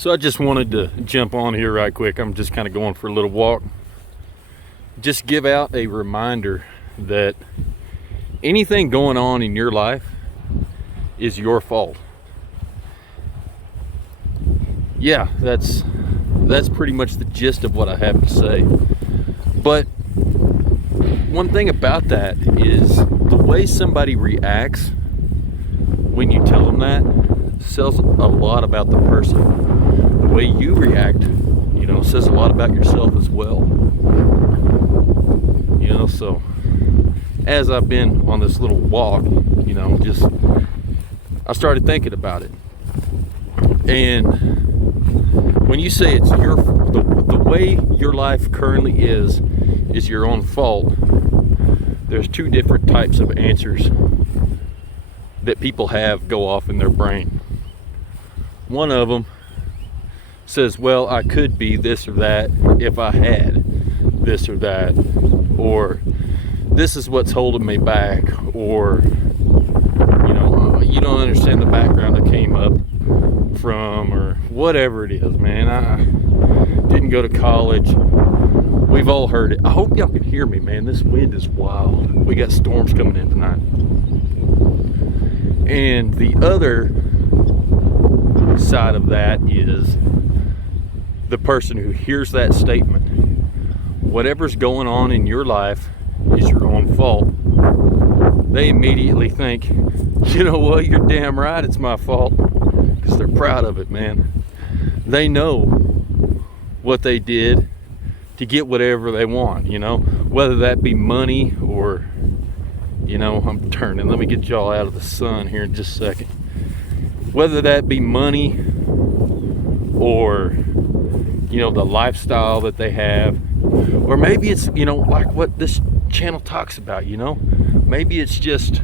So I just wanted to jump on here right quick. I'm just kind of going for a little walk. Just give out a reminder that anything going on in your life is your fault. Yeah, that's pretty much the gist of what I have to say. But one thing about that is the way somebody reacts when you tell them that says a lot about the person. The way you react, says a lot about yourself as well. So as I've been on this little walk, I started thinking about it. And when you say it's the way your life currently is your own fault, there's two different types of answers that people have go off in their brain. One of them says, well, I could be this or that if I had this or that, or this is what's holding me back, or you don't understand the background I came up from, or whatever it is, man. I didn't go to college. We've all heard it. I hope y'all can hear me, man. This wind is wild. We got storms coming in tonight. And the other side of that is the person who hears that statement, whatever's going on in your life is your own fault. They immediately think, you know what, you're damn right, it's my fault. Because they're proud of it, man. They know what they did to get whatever they want, whether that be money or, I'm turning, let me get y'all out of the sun here in just a second. Whether that be money or, the lifestyle that they have, or maybe it's, like what this channel talks about, maybe it's just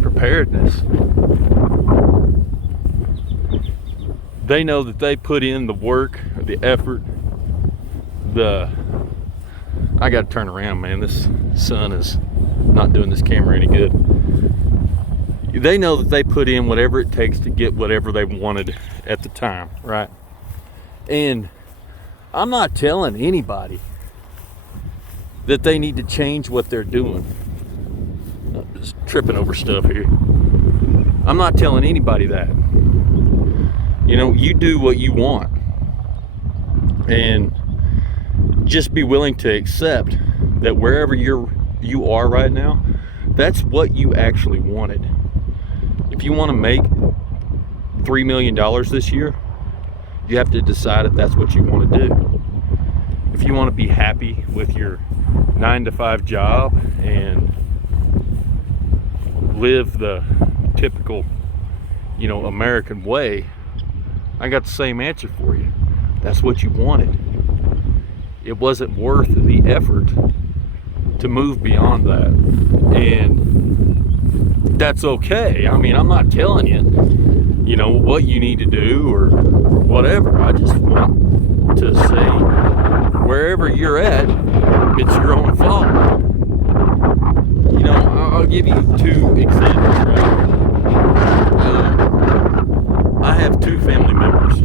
preparedness. They know that they put in the work, the effort, I gotta turn around, man. This sun is not doing this camera any good. They know that they put in whatever it takes to get whatever they wanted at the time, right? And I'm not telling anybody that they need to change what they're doing. I'm just tripping over stuff here. I'm not telling anybody that. You do what you want. And just be willing to accept that wherever you are right now, that's what you actually wanted. If you want to make $3 million this year, you have to decide if that's what you want to do. If you want to be happy with your 9-to-5 job and live the typical, American way, I got the same answer for you. That's what you wanted. It wasn't worth the effort to move beyond that. And that's okay. I mean, I'm not telling you, what you need to do or whatever. I just want to say, wherever you're at, it's your own fault. I'll give you two examples, right? I have two family members.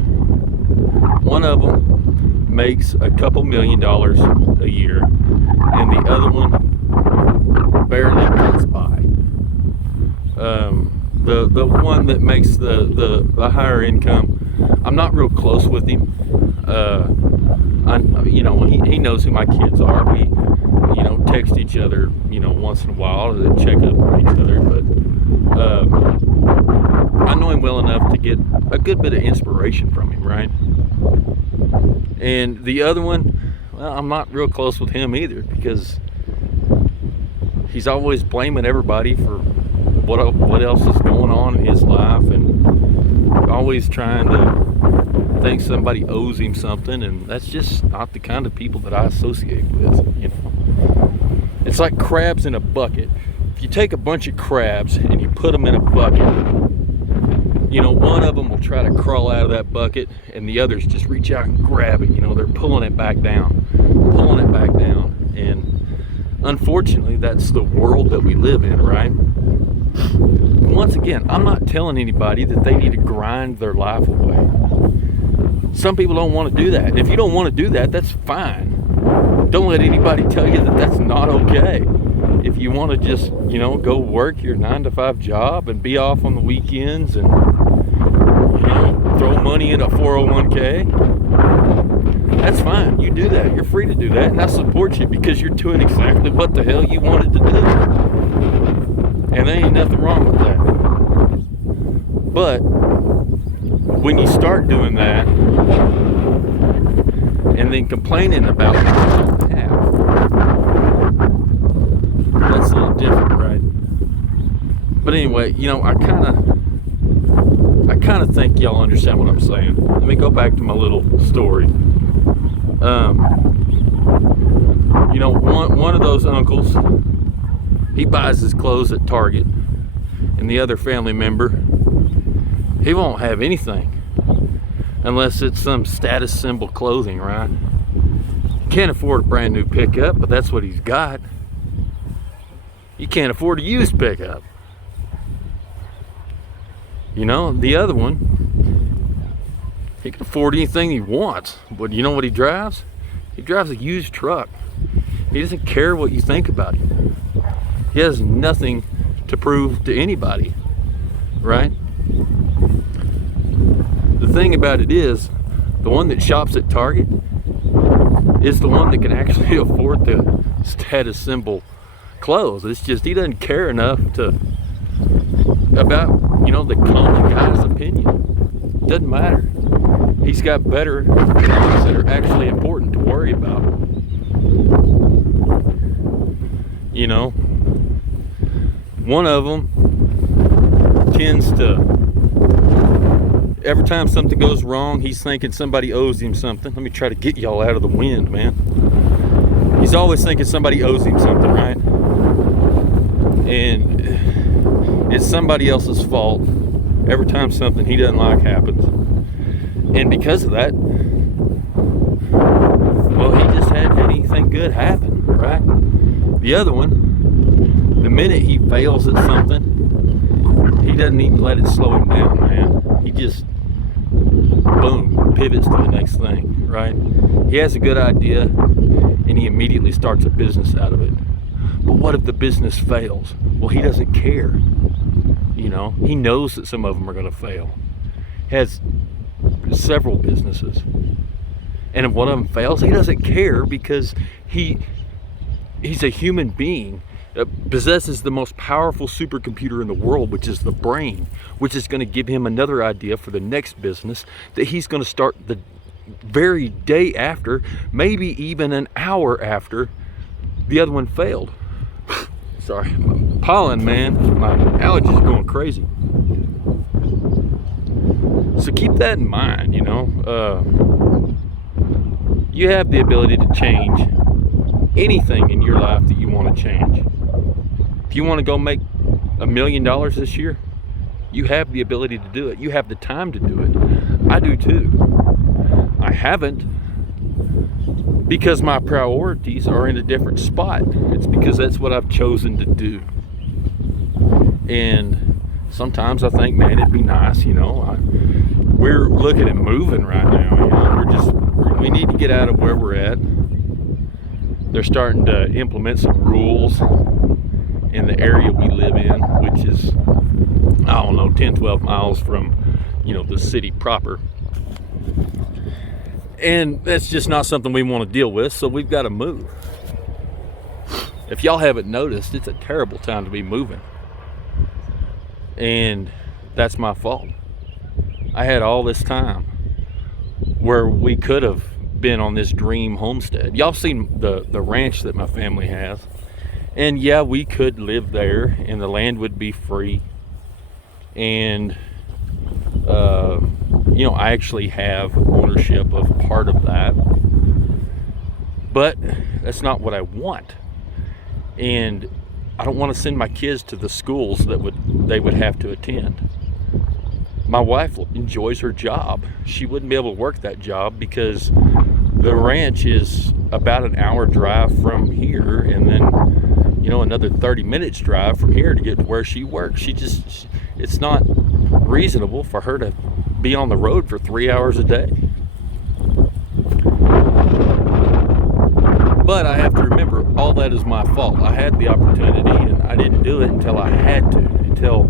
One of them makes a couple $1 million a year, and the other one barely gets by. The one that makes the higher income, I'm not real close with him. He knows who my kids are. We, text each other, once in a while to check up on each other. But I know him well enough to get a good bit of inspiration from him, right? And the other one, well, I'm not real close with him either, because he's always blaming everybody for what else is going on in his life, and always trying to think somebody owes him something, and that's just not the kind of people that I associate with. It's like crabs in a bucket. If you take a bunch of crabs and you put them in a bucket, one of them will try to crawl out of that bucket, and the others just reach out and grab it. They're pulling it back down, and unfortunately, that's the world that we live in, right? Once again, I'm not telling anybody that they need to grind their life away. Some people don't want to do that. And if you don't want to do that, that's fine. Don't let anybody tell you that that's not okay. If you want to just, you know, go work your 9-to-5 job and be off on the weekends and, you know, throw money in a 401k, that's fine. You do that. You're free to do that. And I support you because you're doing exactly what the hell you wanted to do. And there ain't nothing wrong with that. But when you start doing that and then complaining about what you don't have, that's a little different, right? But anyway, you know, I kind of think y'all understand what I'm saying. Let me go back to my little story. You know, one of those uncles, he buys his clothes at Target, and the other family member, he won't have anything unless it's some status symbol clothing, right? Can't afford a brand new pickup, but that's what he's got. You can't afford a used pickup. You know, the other one, he can afford anything he wants, but you know what he drives? He drives a used truck. He doesn't care what you think about him. He has nothing to prove to anybody, right? The thing about it is, the one that shops at Target is the one that can actually afford the status symbol clothes. It's just he doesn't care enough about, you know, the common guy's opinion. Doesn't matter. He's got better things that are actually important to worry about. You know, one of them tends to, every time something goes wrong, he's thinking somebody owes him something. Let me try to get y'all out of the wind, man. He's always thinking somebody owes him something, right? And it's somebody else's fault every time something he doesn't like happens. And because of that, well, he just hadn't had anything good happen, right? The other one, the minute he fails at something, he doesn't even let it slow him down, man. He just, boom, pivots to the next thing, right? He has a good idea, and he immediately starts a business out of it. But what if the business fails? Well, he doesn't care. You know, he knows that some of them are going to fail. He has several businesses, and if one of them fails, he doesn't care because he's a human being that possesses the most powerful supercomputer in the world, which is the brain, which is going to give him another idea for the next business that he's going to start the very day after, maybe even an hour after the other one failed. Sorry, my pollen, man, my allergies are going crazy. So keep that in mind, you know. You have the ability to change anything in your life that you want to change. If you want to go make $1 million this year, you have the ability to do it. You have the time to do it. I do too. I haven't, because my priorities are in a different spot. It's because that's what I've chosen to do. And sometimes I think, man, it'd be nice, you know. We're looking at moving right now, you know. We need to get out of where we're at. They're starting to implement some rules in the area we live in, which is, I don't know, 10, 12 miles from, you know, the city proper. And that's just not something we want to deal with, so we've got to move. If y'all haven't noticed, it's a terrible time to be moving. And that's my fault. I had all this time where we could have been on this dream homestead. Y'all seen the ranch that my family has. And yeah, we could live there and the land would be free. And you know, I actually have ownership of part of that. But that's not what I want. And I don't want to send my kids to the schools that they would have to attend. My wife enjoys her job. She wouldn't be able to work that job because the ranch is about an hour drive from here, and then, you know, another 30 minutes drive from here to get to where she works. It's not reasonable for her to be on the road for 3 hours a day. But I have to remember, all that is my fault. I had the opportunity and I didn't do it until I had to, until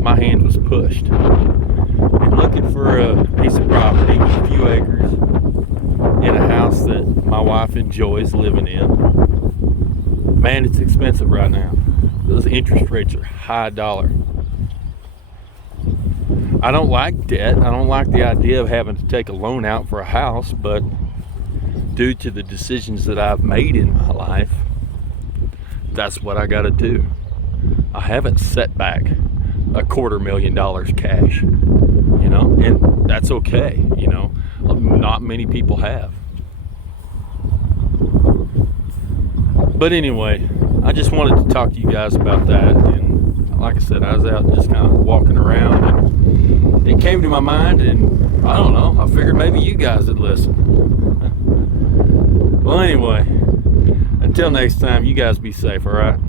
my hand was pushed. And looking for a piece of property with a few acres in a house that my wife enjoys living in, man, it's expensive right now. Those interest rates are high dollar. I don't like debt. I don't like the idea of having to take a loan out for a house, but due to the decisions that I've made in my life, that's what I got to do. I haven't set back $250,000 cash, you know, and that's okay, you know. Not many people have. But anyway, I just wanted to talk to you guys about that. And like I said, I was out just kind of walking around and it came to my mind, and I don't know, I figured maybe you guys would listen. Well, anyway, until next time, you guys be safe, all right?